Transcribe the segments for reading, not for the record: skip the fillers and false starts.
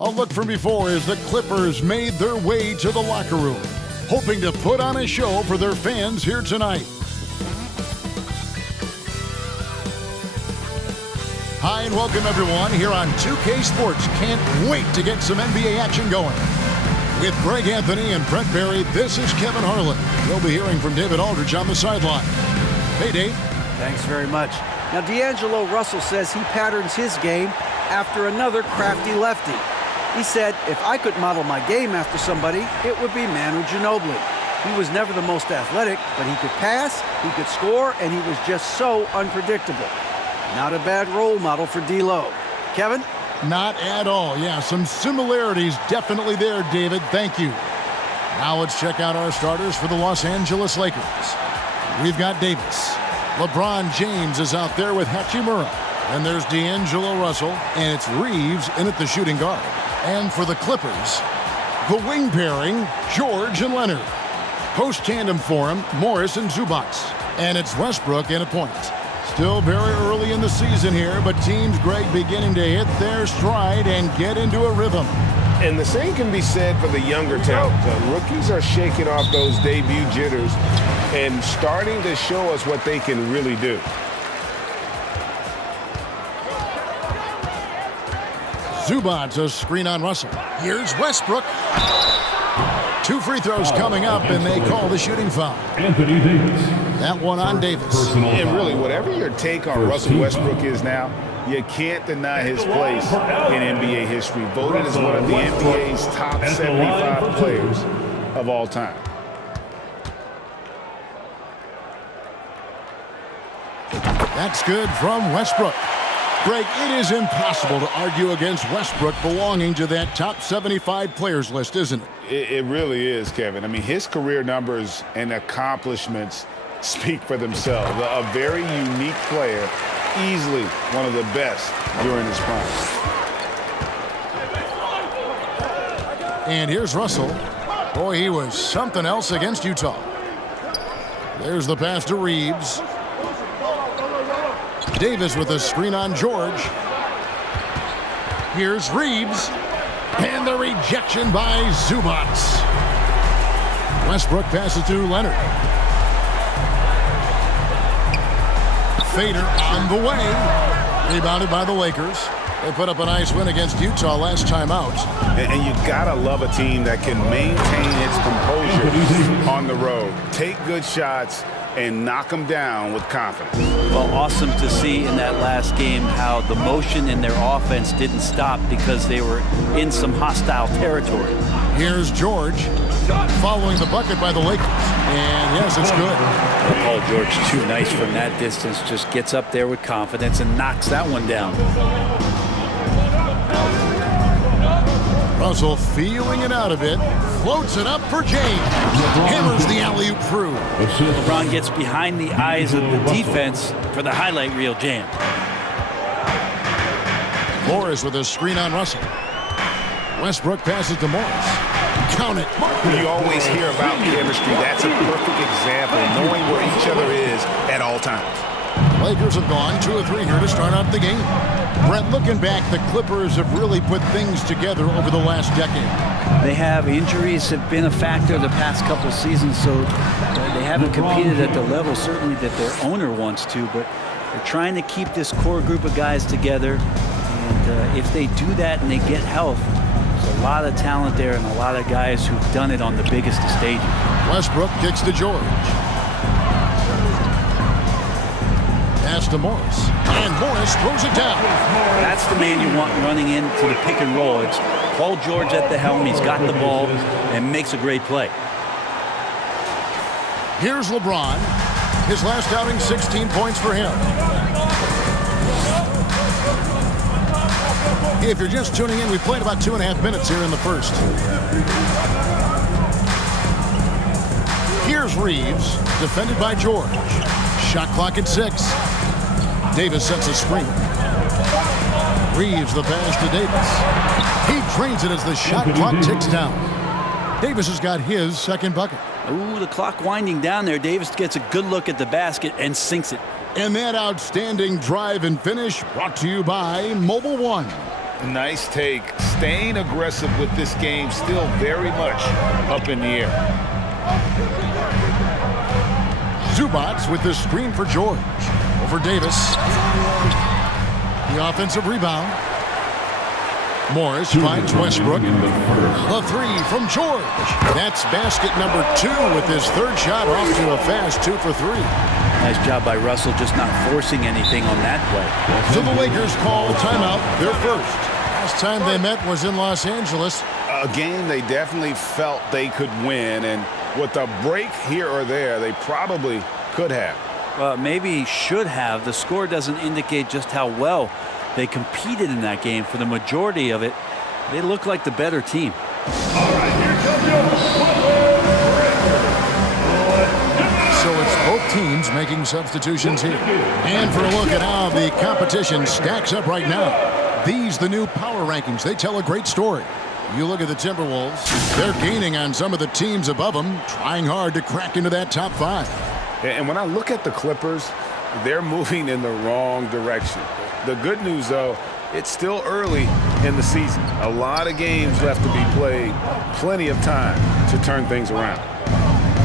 A look from before as the Clippers made their way to the locker room, hoping to put on a show for their fans here tonight. Hi and welcome everyone here on 2K Sports. Can't wait to get some NBA action going. With Greg Anthony and Brent Barry, this is Kevin Harlan. We'll be hearing from David Aldridge on the sideline. Hey, Dave. Thanks very much. Now, D'Angelo Russell says he patterns his game after another crafty lefty. He said, if I could model my game after somebody, it would be Manu Ginobili. He was never the most athletic, but he could pass, he could score, and he was just so unpredictable. Not a bad role model for D'Lo. Kevin? Not at all. Yeah, some similarities definitely there, David. Thank you. Now let's check out our starters for the Los Angeles Lakers. We've got Davis. LeBron James is out there with Hachimura. And there's D'Angelo Russell, and it's Reeves in at the shooting guard. And for the Clippers, the wing pairing, George and Leonard. Post tandem for him, Morris and Zubac. And it's Westbrook in at point. Still very early in the season here, but teams, Greg, beginning to hit their stride and get into a rhythm. And the same can be said for the younger talent. The rookies are shaking off those debut jitters and starting to show us what they can really do. Zubac, a screen on Russell. Here's Westbrook. 2 free throws coming up, and they call the shooting foul. Anthony Davis. That one on Davis. And really, whatever your take on Russell Westbrook is now, you can't deny his place in NBA history. Voted as one of the NBA's top 75 players of all time. That's good from Westbrook. Greg, it is impossible to argue against Westbrook belonging to that top 75 players list, isn't it? It really is, Kevin. I mean, his career numbers and accomplishments speak for themselves. A very unique player, easily one of the best during his prime. And here's Russell. Boy, he was something else against Utah. There's the pass to Reeves. Davis with a screen on George. Here's Reeves. And the rejection by Zubac. Westbrook passes to Leonard. Fader on the way. Rebounded by the Lakers. They put up a nice win against Utah last time out. And you gotta love a team that can maintain its composure on the road. Take good shots and knock them down with confidence. Well, awesome to see in that last game how the motion in their offense didn't stop because they were in some hostile territory. Here's George following the bucket by the Lakers. And yes, it's good. Paul George, too nice from that distance. Just gets up there with confidence and knocks that one down. Russell feeling it out a bit. Floats it up for James. Hammers the alley-oop through. LeBron gets behind the eyes of the defense for the highlight reel jam. Morris with a screen on Russell. Westbrook passes to Morris. Count it. You always hear about chemistry. That's a perfect example, knowing where each other is at all times. Lakers have gone 2 of 3 here to start out the game. Brent, looking back, the Clippers have really put things together over the last decade. They have. Injuries have been a factor the past couple seasons, so they haven't competed at the level certainly that their owner wants to, but they're trying to keep this core group of guys together, and if they do that and they get health, there's a lot of talent there and a lot of guys who've done it on the biggest of stages. Westbrook kicks to George. Pass to Morris. And Morris throws it down. That's the man you want running into the pick and roll. It's Paul George at the helm. He's got the ball and makes a great play. Here's LeBron. His last outing, 16 points for him. If you're just tuning in, we played about 2.5 minutes here in the first. Here's Reeves, defended by George. Shot clock at 6. Davis sets a screen. Reeves the pass to Davis. He drains it as the shot clock ticks down. Davis has got his second bucket. Ooh, the clock winding down there. Davis gets a good look at the basket and sinks it. And that outstanding drive and finish brought to you by Mobile One. Nice take. staying aggressive with this game still very much up in the air. Zubats with the screen for George. Over Davis. The offensive rebound. Morris finds Westbrook. The three from George. That's basket number 2 with his third shot off to a fast 2 for 3. Nice job by Russell just not forcing anything on that play. So the Lakers call timeout, their first. Last time they met was in Los Angeles. A game they definitely felt they could win, and with a break here or there, they probably could have. Maybe should have. The score doesn't indicate just how well they competed in that game. For the majority of it, they look like the better team. All right, here comes your So it's both teams making substitutions here. And for a look at how the competition stacks up right now. These, the new power rankings, they tell a great story. You look at the Timberwolves, they're gaining on some of the teams above them, trying hard to crack into that top 5. And when I look at the Clippers, they're moving in the wrong direction. The good news, though, it's still early in the season. A lot of games left to be played, plenty of time to turn things around.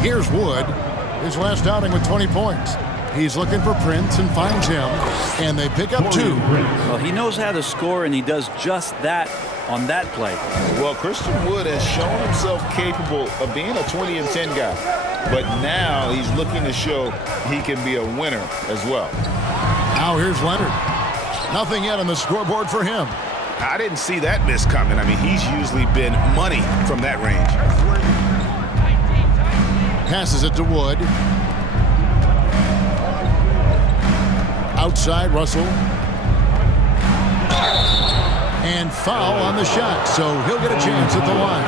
Here's Wood, his last outing with 20 points. He's looking for Prince and finds him, and they pick up 2. Well, he knows how to score, and he does just that on that play. Well, Christian Wood has shown himself capable of being a 20-10 guy. But now he's looking to show he can be a winner as well. Now here's Leonard. Nothing yet on the scoreboard for him. I didn't see that miss coming. I mean, he's usually been money from that range. Passes it to Wood. Outside, Russell. And foul on the shot, so he'll get a chance at the line.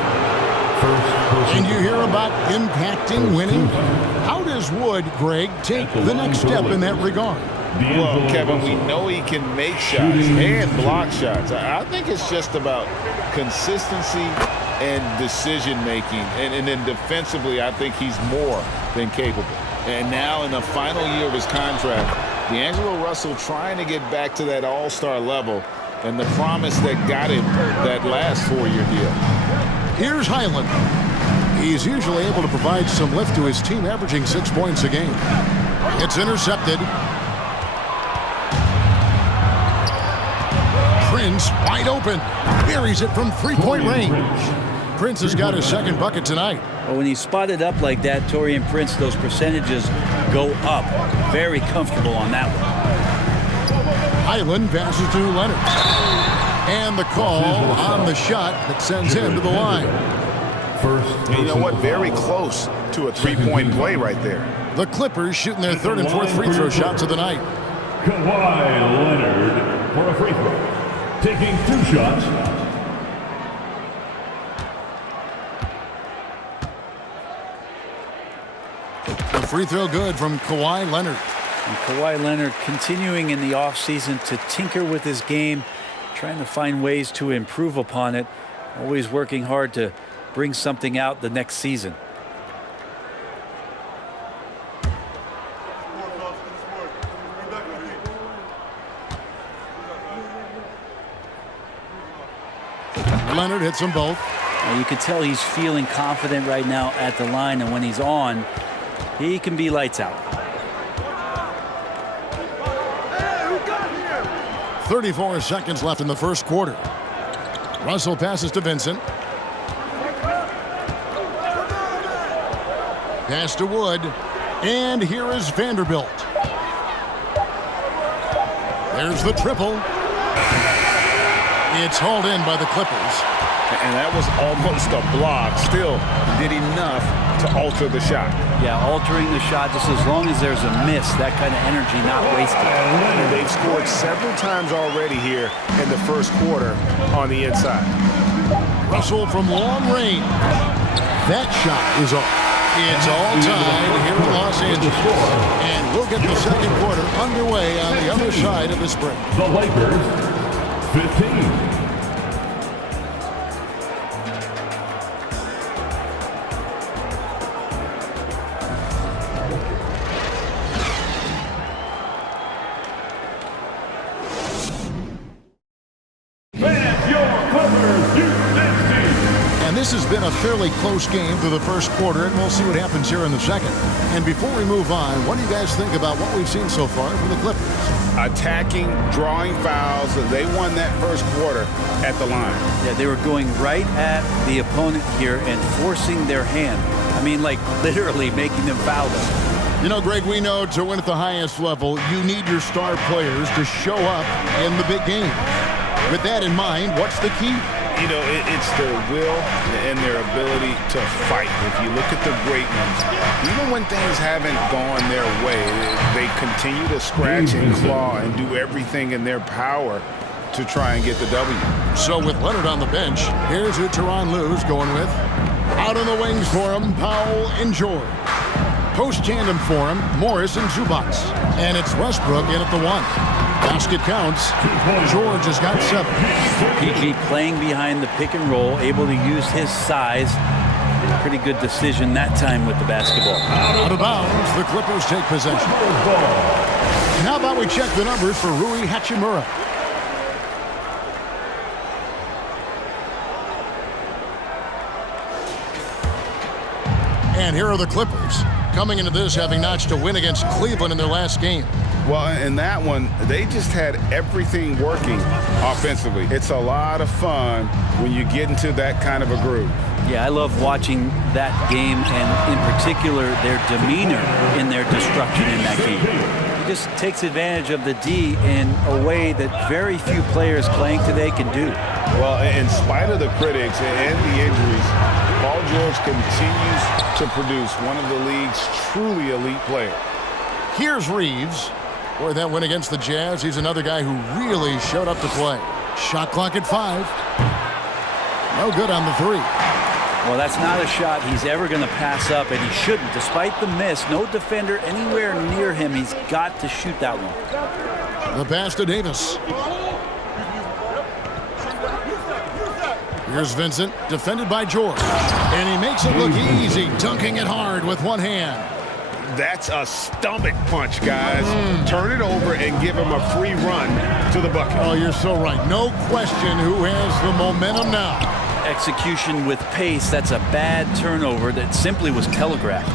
And you hear about impacting winning. How does Wood, Greg, take the next step in that regard? Well, Kevin, we know he can make shots and block shots. I think it's just about consistency and decision-making. And then defensively, I think he's more than capable. And now in the final year of his contract, D'Angelo Russell trying to get back to that all-star level and the promise that got him that last 4-year deal. Here's Highland. He's usually able to provide some lift to his team, averaging 6 points a game. It's intercepted. Prince wide open. Buries it from 3-point range. Prince has got his second bucket tonight. Well, when he's spotted up like that, Taurean Prince, those percentages go up. Very comfortable on that one. Highland passes to Leonard. And the call on the shot that sends him to the line. And you know what? Very close to a 3-point play right there. The Clippers shooting their 3rd and 4th free throw shots of the night. Kawhi Leonard for a free throw. Taking 2 shots. The free throw good from Kawhi Leonard. And Kawhi Leonard continuing in the offseason to tinker with his game, trying to find ways to improve upon it, always working hard to bring something out the next season. Leonard hits them both. And you can tell he's feeling confident right now at the line, and when he's on, he can be lights out. 34 seconds left in the first quarter. Russell passes to Vincent. Pass to Wood. And here is Vanderbilt. There's the triple. It's hauled in by the Clippers. And that was almost a block. Still did enough to alter the shot. Yeah, altering the shot just as long as there's a miss. That kind of energy not wasted. And they've scored several times already here in the first quarter on the inside. Russell from long range. That shot is off. It's all tied here in Los Angeles. And we'll get the second quarter underway on the other side of this break. The Lakers, 15. Your Clippers, Houston Team. And this has been a fairly close game through the first quarter, and we'll see what happens here in the second. And before we move on, what do you guys think about what we've seen so far from the Clippers? Attacking, drawing fouls. They won that first quarter at the line. Yeah, they were going right at the opponent here and forcing their hand. I mean, like literally making them foul them. You know, Greg, we know to win at the highest level, you need your star players to show up in the big games. With that in mind, what's the key? You know, it's their will and their ability to fight. If you look at the great ones, even when things haven't gone their way, they continue to scratch and claw and do everything in their power to try and get the W. So with Leonard on the bench, here's who Tyronn Lue's going with. Out on the wings for him, Powell and George. Post tandem for him, Morris and Zubac. And it's Westbrook in at the 1. Basket counts. George has got 7. PG playing behind the pick and roll, able to use his size. Pretty good decision that time with the basketball. Out of bounds, the Clippers take possession. And how about we check the numbers for Rui Hachimura? And here are the Clippers, coming into this having notched a win against Cleveland in their last game. Well, in that one, they just had everything working offensively. It's a lot of fun when you get into that kind of a groove. Yeah, I love watching that game, and in particular, their demeanor in their destruction in that game. He just takes advantage of the D in a way that very few players playing today can do. Well, in spite of the critics and the injuries, Paul George continues to produce one of the league's truly elite players. Here's Reeves. Boy, that win against the Jazz, he's another guy who really showed up to play. Shot clock at 5. No good on the 3. Well, that's not a shot he's ever going to pass up, and he shouldn't. Despite the miss, no defender anywhere near him. He's got to shoot that one. The pass to Davis. Here's Vincent, defended by George. And he makes it look easy, dunking it hard with one hand. That's a stomach punch, guys. Turn it over and give him a free run to the bucket. Oh, you're so right. No question who has the momentum now. Execution with pace, that's a bad turnover that simply was telegraphed.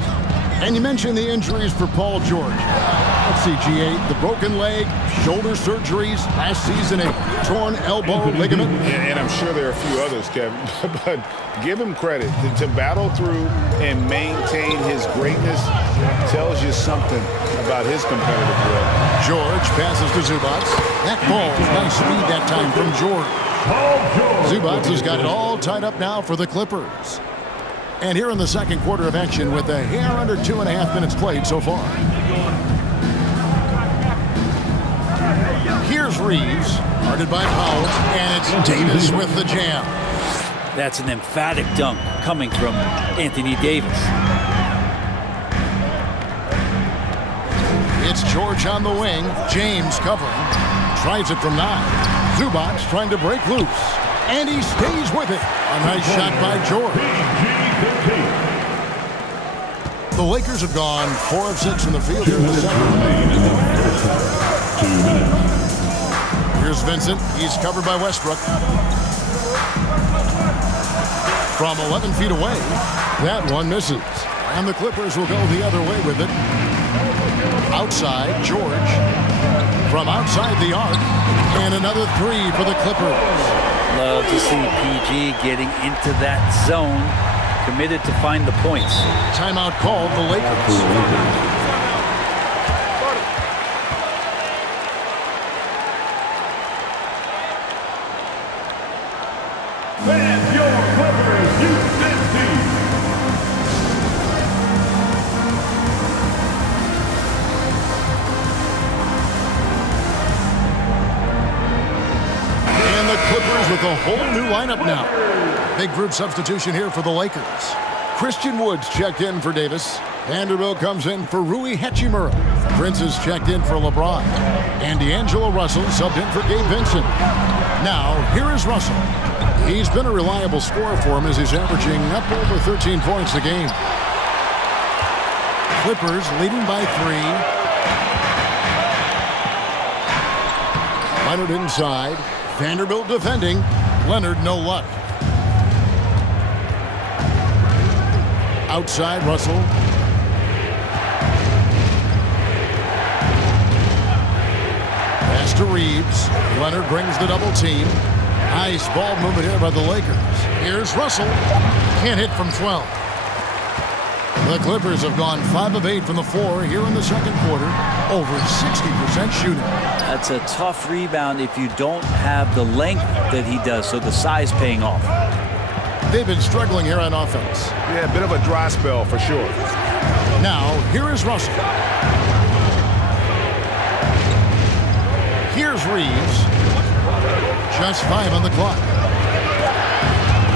And you mentioned the injuries for Paul George. Let's see, G8, the broken leg, shoulder surgeries, last season a torn elbow ligament. And I'm sure there are a few others, Kevin, but give him credit. To battle through and maintain his greatness tells you something about his competitive will. George passes to Zubac. That ball, nice speed that time from George. Zubac has got it all tied up now for the Clippers. And here in the second quarter of action with a hair under 2.5 minutes played so far. Here's Reeves, guarded by Powell, and it's Davis with the jam. That's an emphatic dunk coming from Anthony Davis. It's George on the wing, James covering, tries it from 9. Zubac trying to break loose, and he stays with it. A nice shot by George. The Lakers have gone 4 of 6 from the field here in the second. Here's Vincent. He's covered by Westbrook. From 11 feet away, that one misses. And the Clippers will go the other way with it. Outside, George. From outside the arc. And another 3 for the Clippers. Love to see PG getting into that zone. Committed to find the points. Timeout called the Lakers. Fans, your Clippers, Houston Team. And the Clippers with a whole new lineup now. Big group substitution here for the Lakers. Christian Woods checked in for Davis. Vanderbilt comes in for Rui Hachimura. Prince is checked in for LeBron. And D'Angelo Russell subbed in for Gabe Vincent. Now, here is Russell. He's been a reliable scorer for him as he's averaging up over 13 points a game. Clippers leading by 3. Leonard inside. Vanderbilt defending. Leonard, no luck. Outside, Russell. Pass to Reeves. Leonard brings the double team. Nice ball movement here by the Lakers. Here's Russell. Can't hit from 12. The Clippers have gone 5 of 8 from the floor here in the second quarter. Over 60% shooting. That's a tough rebound if you don't have the length that he does, so the size paying off. They've been struggling here on offense. Yeah, a bit of a dry spell for sure. Now, here is Russell. Here's Reeves. Just 5 on the clock.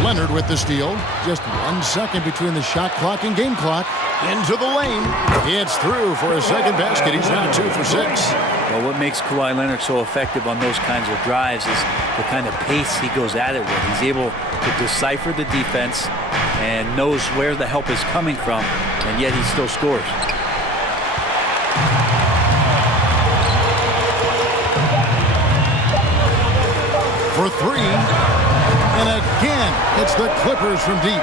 Leonard with the steal. Just 1 second between the shot clock and game clock. Into the lane. It's through for a second basket. He's now 2 for 6. Well, what makes Kawhi Leonard so effective on those kinds of drives is the kind of pace he goes at it with. He's able to decipher the defense and knows where the help is coming from, and yet he still scores. For 3. And again, it's the Clippers from deep.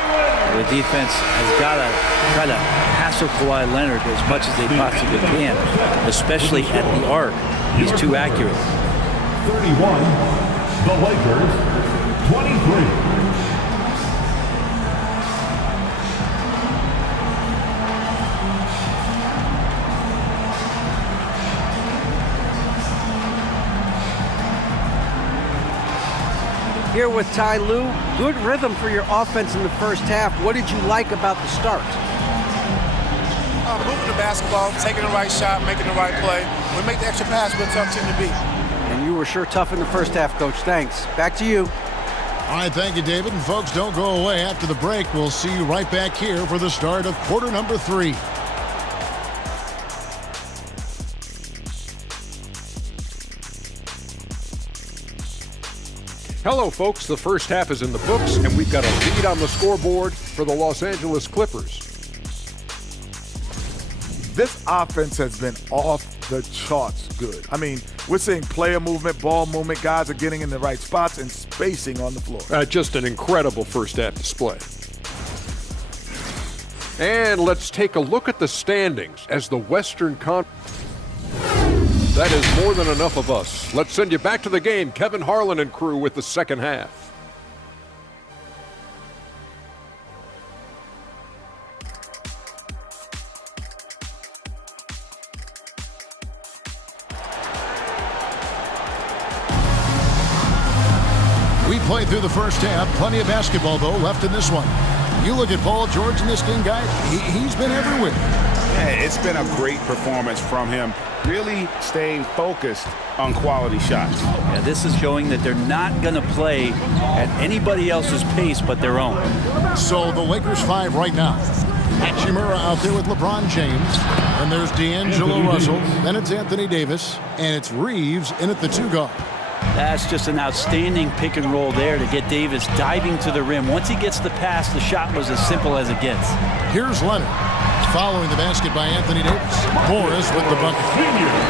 The defense has got to try to hassle Kawhi Leonard as much as they possibly can, especially at the arc. He's too accurate. 31, the Lakers, 23. Here with Ty Lue, good rhythm for your offense in the first half. What did you like about the start? Moving the basketball, taking the right shot, making the right play. We make the extra pass, we're a tough team to beat. And you were sure tough in the first half, Coach. Thanks. Back to you. All right, thank you, David. And folks, don't go away. After the break, we'll see you right back here for the start of quarter number 3. Hello, folks. The first half is in the books, and we've got a lead on the scoreboard for the Los Angeles Clippers. This offense has been off the charts good. I mean, we're seeing player movement, ball movement, guys are getting in the right spots and spacing on the floor. Just an incredible first half display. And let's take a look at the standings as the Western Conference. That is more than enough of us. Let's send you back to the game. Kevin Harlan and crew with the second half. We played through the first half. Plenty of basketball, though, left in this one. You look at Paul George in this game, guy, he's been everywhere. Yeah, it's been a great performance from him. Really staying focused on quality shots. Yeah, this is showing that they're not going to play at anybody else's pace but their own. So the Lakers 5 right now. Hachimura out there with LeBron James. And there's D'Angelo Russell. Then it's Anthony Davis. And it's Reeves in at the 2 guard. That's just an outstanding pick and roll there to get Davis diving to the rim. Once he gets the pass, the shot was as simple as it gets. Here's Leonard. Following the basket by Anthony Davis. Morris with the bucket.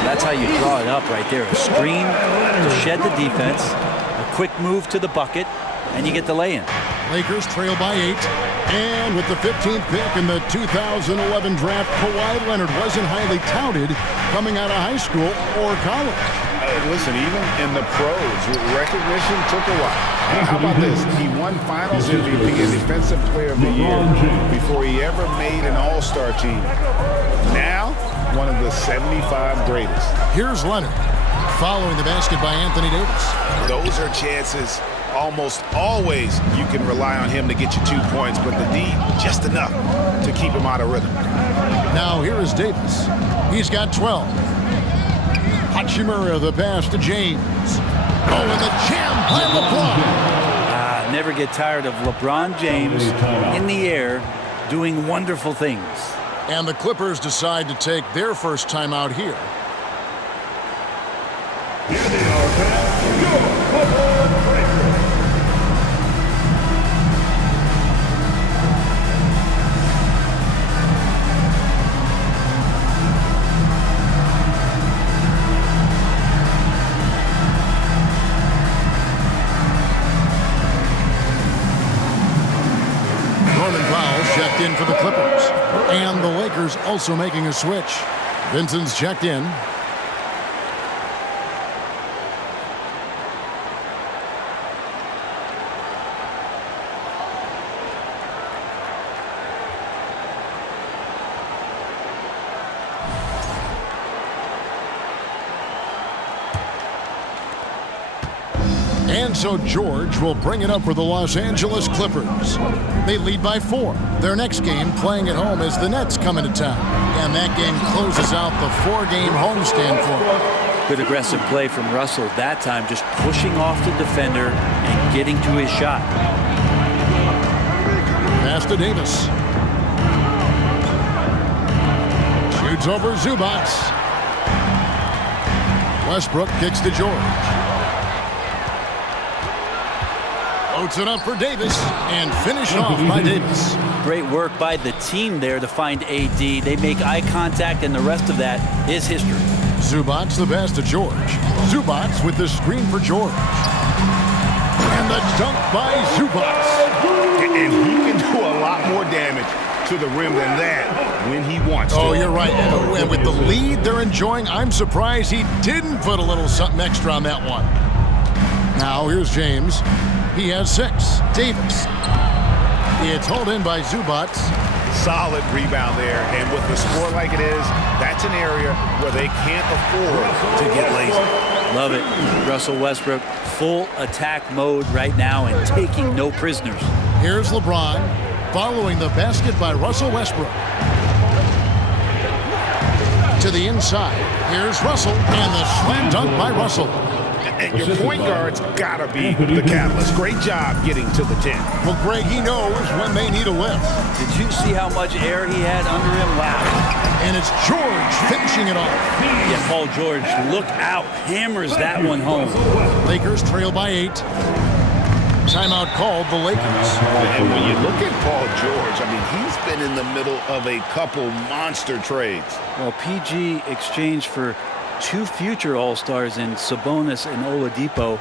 That's how you draw it up right there. A screen to shed the defense, a quick move to the bucket, and you get the lay-in. Lakers trail by 8. And with the 15th pick in the 2011 draft, Kawhi Leonard wasn't highly touted coming out of high school or college. Listen, even in the pros, recognition took a while. How about this? He won Finals MVP and Defensive Player of the Year before he ever made an All-Star team. Now, one of the 75 greatest. Here's Leonard, following the basket by Anthony Davis. Those are chances. Almost always you can rely on him to get you 2 points, but the D, just enough to keep him out of rhythm. Now here is Davis. He's got 12. Hachimura, the pass to James. Oh, and the jam by LeBron. Never get tired of LeBron James in the air doing wonderful things. And the Clippers decide to take their first time out here. Here they are, fans. Your football breakers. Norman Powell checked in for the Clippers. And the Lakers also making a switch. Vincent's checked in. And so George will bring it up for the Los Angeles Clippers. They lead by 4. Their next game playing at home as the Nets come into town. And that game closes out the 4-game homestand for them. Good aggressive play from Russell that time, just pushing off the defender and getting to his shot. Pass to Davis. Shoots over Zubac. Westbrook kicks to George. Loads it up for Davis and finished off by Davis. Great work by the team there to find AD. They make eye contact, and the rest of that is history. Zubac the pass to George. Zubac with the screen for George. And the dunk by Zubac. And he can do a lot more damage to the rim than that when he wants to. Oh, you're right. And with the lead they're enjoying, I'm surprised he didn't put a little something extra on that one. Now here's James. He has 6. Davis. It's hauled in by Zubac. Solid rebound there. And with the score like it is, that's an area where they can't afford to get lazy. Love it. Russell Westbrook, full attack mode right now and taking no prisoners. Here's LeBron following the basket by Russell Westbrook. To the inside. Here's Russell and the slam dunk by Russell. And your point guard's got to be the catalyst. Great job getting to the 10. Well, Greg, he knows when they need a lift. Did you see how much air he had under him? Wow. And it's George finishing it off. Yeah, Paul George, look out. Hammers that one home. Lakers trail by 8. Timeout called the Lakers. And when you look at Paul George, I mean, he's been in the middle of a couple monster trades. Well, PG exchanged for 2 future All-Stars in Sabonis and Oladipo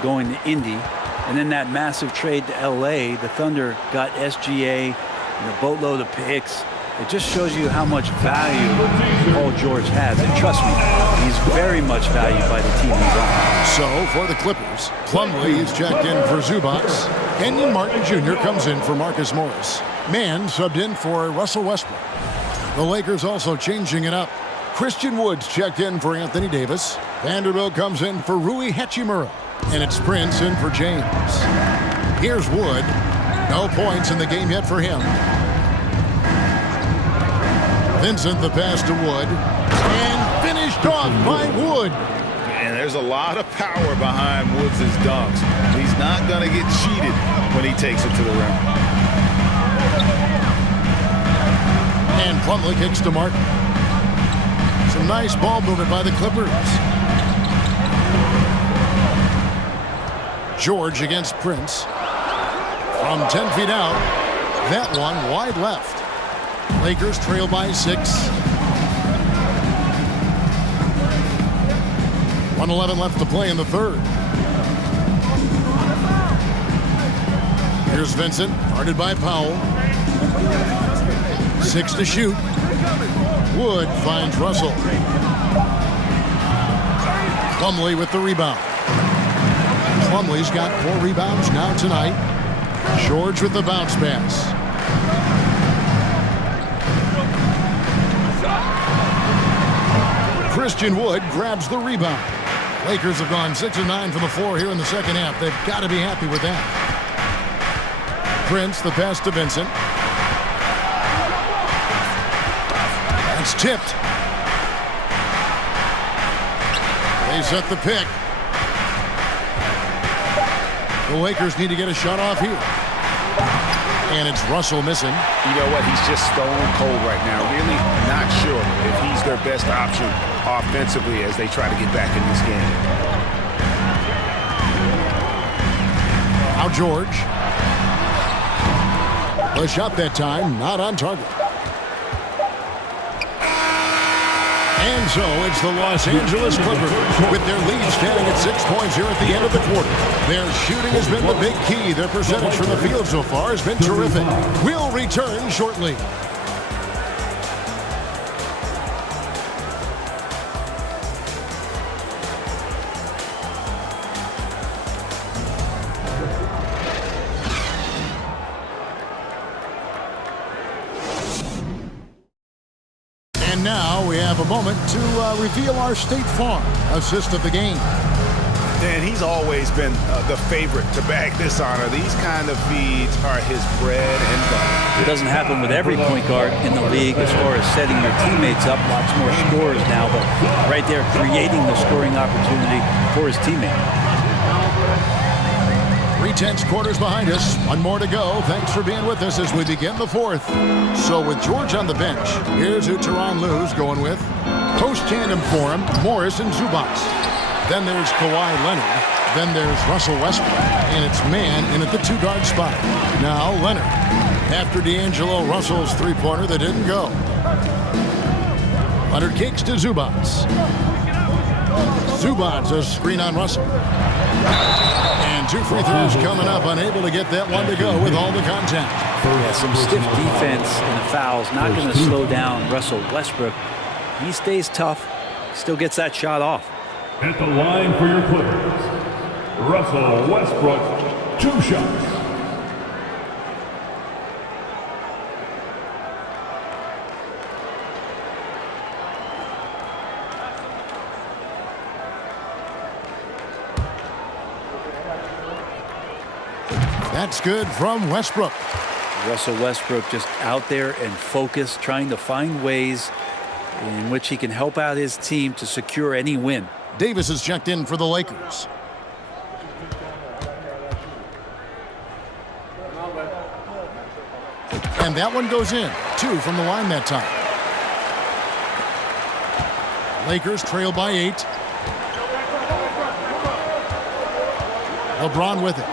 going to Indy. And then that massive trade to L.A., the Thunder got SGA and a boatload of picks. It just shows you how much value Paul George has. And trust me, he's very much valued by the team he's on. So, for the Clippers, Plumlee is checked in for Zubac. Kenyon Martin Jr. comes in for Marcus Morris. Mann subbed in for Russell Westbrook. The Lakers also changing it up. Christian Woods checked in for Anthony Davis. Vanderbilt comes in for Rui Hachimura. And it's Prince in for James. Here's Wood. No points in the game yet for him. Vincent the pass to Wood. And finished off by Wood. And there's a lot of power behind Woods' dunks. He's not going to get cheated when he takes it to the rim. And Plumlee kicks to Martin. Some nice ball movement by the Clippers. George against Prince. From 10 feet out. That one wide left. Lakers trail by 6. 1:11 left to play in the third. Here's Vincent, guarded by Powell. 6 to shoot. Wood finds Russell. Plumlee with the rebound. Plumlee's got 4 rebounds now tonight. George with the bounce pass. Christian Wood grabs the rebound. Lakers have gone 6 of 9 from the floor here in the second half. They've got to be happy with that. Prince, the pass to Vincent. That's tipped. They set the pick. The Lakers need to get a shot off here. And it's Russell missing. You know what? He's just stone cold right now. Really not sure if he's their best option offensively as they try to get back in this game. Now George. The shot that time, not on target. And so it's the Los Angeles Clippers with their lead standing at 6 points here at the end of the quarter. Their shooting has been the big key. Their percentage from the field so far has been terrific. We'll return shortly. Now we have a moment to reveal our State Farm assist of the game. Dan, he's always been the favorite to bag this honor. These kind of feeds are his bread and butter. It doesn't happen with every point guard in the league as far as setting your teammates up. Lots more scorers now, but right there creating the scoring opportunity for his teammate. 3/10 quarters behind us. One more to go. Thanks for being with us as we begin the fourth. So with George on the bench, here's who Tyronn Lue's going with. Post tandem for him, Morris and Zubac. Then there's Kawhi Leonard. Then there's Russell Westbrook. And it's man in at the 2-guard spot. Now Leonard. After D'Angelo Russell's three-pointer that didn't go. Leonard kicks to Zubac. Zubac a screen on Russell. And 2 free throws coming up, unable to get that one to go with all the contact. Yeah, some stiff defense and the fouls, not going to slow down Russell Westbrook. He stays tough, still gets that shot off. At the line for your Clippers, Russell Westbrook, 2 shots. That's good from Westbrook. Russell Westbrook just out there and focused, trying to find ways in which he can help out his team to secure any win. Davis is checked in for the Lakers. And that one goes in. 2 from the line that time. Lakers trail by 8. LeBron with it.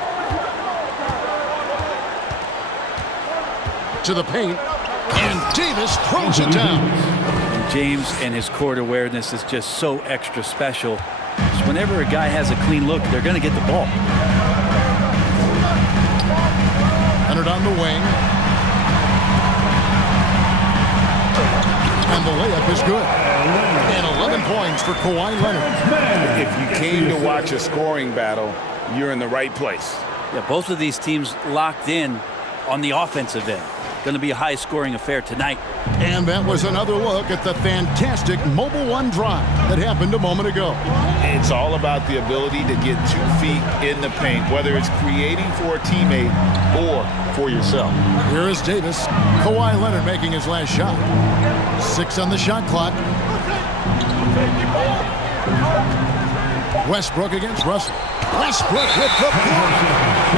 To the paint, and Davis throws it down. And James and his court awareness is just so extra special. So whenever a guy has a clean look, they're going to get the ball. Leonard on the wing. And the layup is good. And 11 points for Kawhi Leonard. If you came to watch a scoring battle, you're in the right place. Yeah, both of these teams locked in on the offensive end. Going to be a high-scoring affair tonight. And that was another look at the fantastic Mobile One drive that happened a moment ago. It's all about the ability to get 2 feet in the paint, whether it's creating for a teammate or for yourself. Here is Davis. Kawhi Leonard making his last shot. 6 on the shot clock. Westbrook against Russell. Westbrook with the block.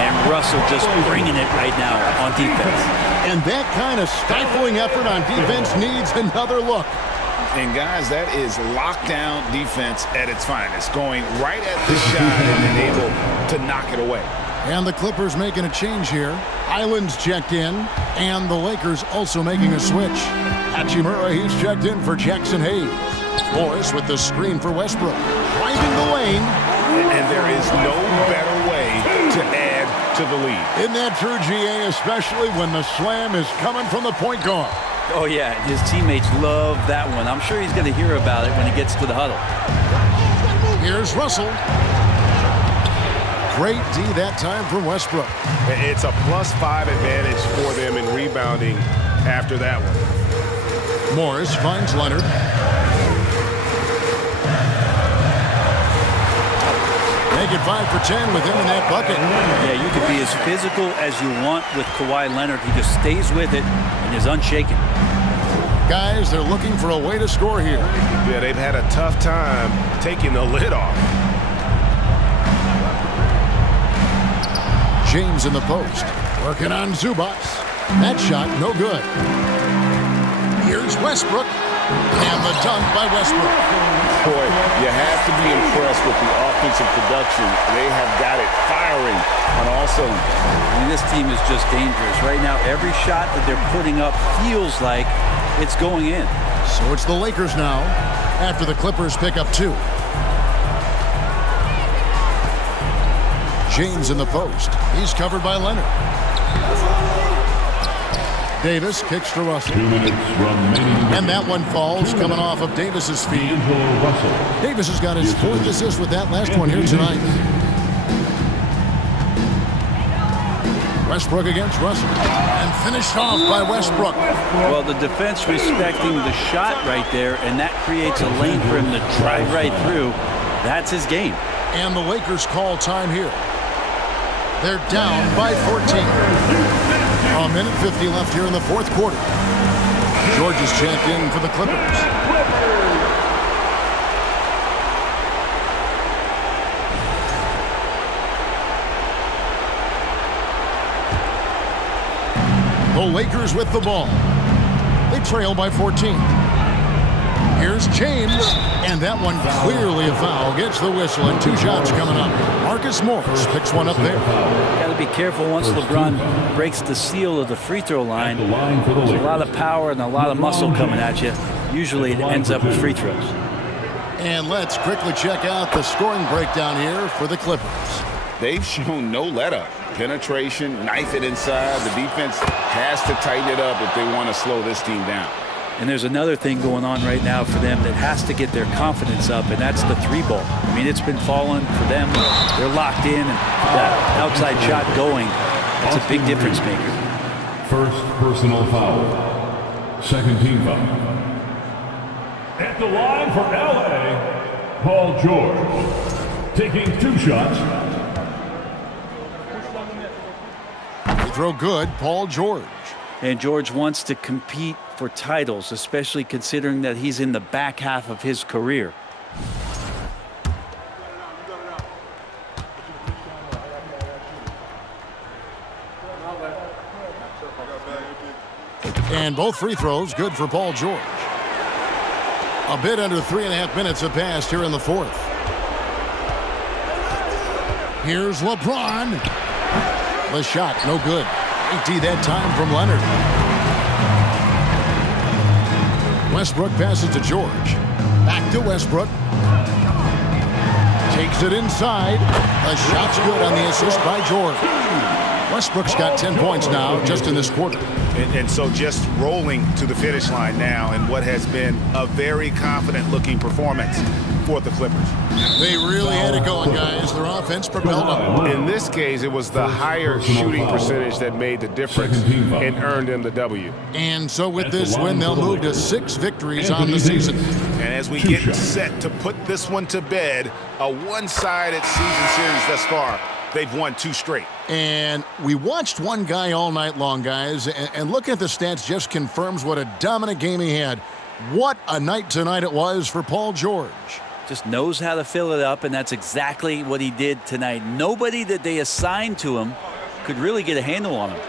And Russell just bringing it right now on defense. And that kind of stifling effort on defense needs another look. And guys, that is lockdown defense at its finest. Going right at the shot and then able to knock it away. And the Clippers making a change here. Island's checked in, and the Lakers also making a switch. Hachimura, he's checked in for Jackson Hayes. Morris with the screen for Westbrook. Driving the lane. And there is no better way to add to the lead. Isn't that true, GA, especially when the slam is coming from the point guard? Oh, yeah, his teammates love that one. I'm sure he's going to hear about it when he gets to the huddle. Here's Russell. Great D that time from Westbrook. It's a +5 advantage for them in rebounding after that one. Morris finds Leonard. Make it 5 for 10 with him in that bucket. Yeah, you can be as physical as you want with Kawhi Leonard. He just stays with it and is unshaken. Guys, they're looking for a way to score here. Yeah, they've had a tough time taking the lid off. James in the post. Working on Zubac. That shot, no good. Here's Westbrook. And the dunk by Westbrook. Boy, you have to be impressed with the offensive production. They have got it firing on all cylinders. I mean, this team is just dangerous. Right now, every shot that they're putting up feels like it's going in. So it's the Lakers now. after the Clippers pick up 2. James in the post. He's covered by Leonard. Davis kicks to Russell. 2 minutes remaining. And that one falls coming off of Davis's feet. Davis has got his 4th assist with that last one here tonight. Westbrook against Russell. And finished off by Westbrook. Well, the defense respecting the shot right there, and that creates a lane for him to drive right through. That's his game. And the Lakers call time here. They're down by 14. A minute 50 left here in the 4th quarter. George is checked in for the Clippers. The Lakers with the ball. They trail by 14. Here's James, and that one clearly a foul. Gets the whistle, and 2 shots coming up. Marcus Morris picks one up there. Got to be careful once LeBron breaks the seal of the free throw line. There's a lot of power and a lot of muscle coming at you. Usually it ends up with free throws. And let's quickly check out the scoring breakdown here for the Clippers. They've shown no let-up. Penetration, knife it inside. The defense has to tighten it up if they want to slow this team down. And there's another thing going on right now for them that has to get their confidence up, and that's the 3-ball. I mean, it's been falling for them. They're locked in, and that outside shot going, that's a big difference maker. First personal foul. Second team foul. At the line for LA, Paul George. Taking 2 shots. They throw good, Paul George. And George wants to compete for titles, especially considering that he's in the back half of his career. And both free throws good for Paul George. A bit under 3.5 minutes have passed here in the 4th. Here's LeBron. The shot, no good. 80 that time from Leonard. Westbrook passes to George. Back to Westbrook. Takes it inside. The shot's good on the assist by George. Westbrook's got 10 points now just in this quarter. And so just rolling to the finish line now in what has been a very confident-looking performance for the Clippers. They really had it going, guys. Their offense propelled them. In this case, it was the higher shooting percentage that made the difference and earned them the W. And so with this win, they'll move to 6 victories on the season. And as we get set to put this one to bed, a one-sided season series thus far, they've won 2 straight. And we watched one guy all night long, guys, and looking at the stats just confirms what a dominant game he had. What a night tonight it was for Paul George. Just knows how to fill it up, and that's exactly what he did tonight. Nobody that they assigned to him could really get a handle on him.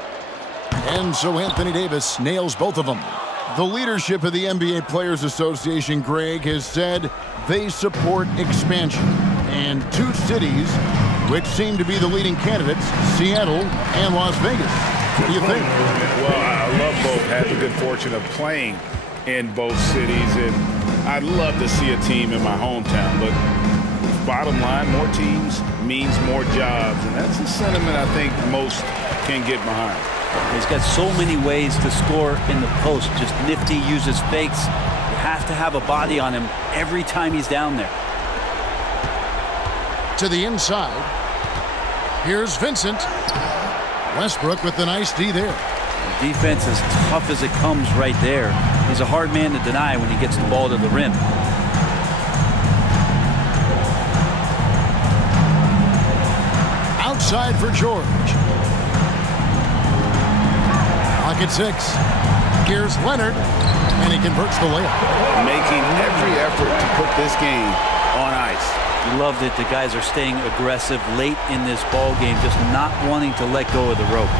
And so Anthony Davis nails both of them. The leadership of the NBA Players Association, Greg, has said they support expansion. And 2 cities which seem to be the leading candidates, Seattle and Las Vegas. What do you think? Well, I love both. Had the good fortune of playing in both cities, and I'd love to see a team in my hometown. But bottom line, more teams means more jobs, and that's a sentiment I think most can get behind. He's got so many ways to score in the post. Just nifty, uses fakes. You have to have a body on him every time he's down there. To the inside. Here's Vincent. Westbrook with the nice D there. The defense as tough as it comes right there. He's a hard man to deny when he gets the ball to the rim. Outside for George. Clock at 6. Here's Leonard, and he converts the layup. Making every effort to put this game on ice. Love that the guys are staying aggressive late in this ball game, just not wanting to let go of the rope.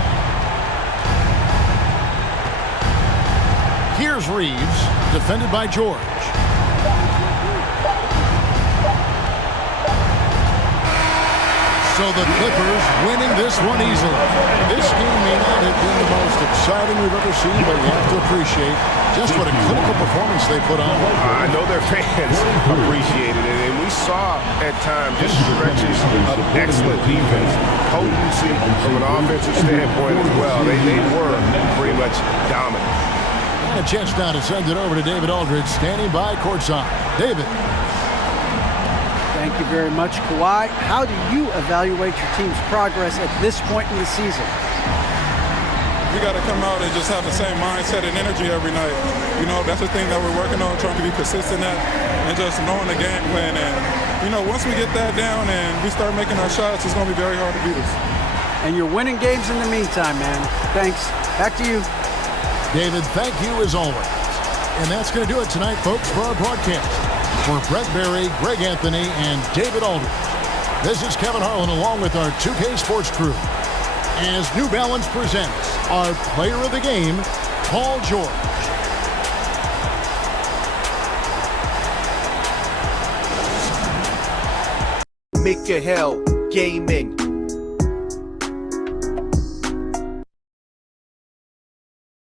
Here's Reeves, defended by George. So the Clippers winning this one easily. This game may not have been the most exciting we've ever seen, but you have to appreciate just what a clinical performance they put on. I know their fans appreciated it, and we saw at times just stretches of excellent defense, potency from an offensive standpoint as well. They were pretty much dominant. And a chance now to send it over to David Aldridge, standing by courtside. David. Thank you very much, Kawhi. How do you evaluate your team's progress at this point in the season? We got to come out and just have the same mindset and energy every night. You know, that's the thing that we're working on, trying to be consistent at, and just knowing the game plan. And, you know, once we get that down and we start making our shots, it's going to be very hard to beat us. And you're winning games in the meantime, man. Thanks. Back to you. David, thank you as always. And that's going to do it tonight, folks, for our broadcast. For Brett Berry, Greg Anthony, and David Aldridge, this is Kevin Harlan along with our 2K Sports crew as New Balance presents our player of the game, Paul George. Make your hell gaming.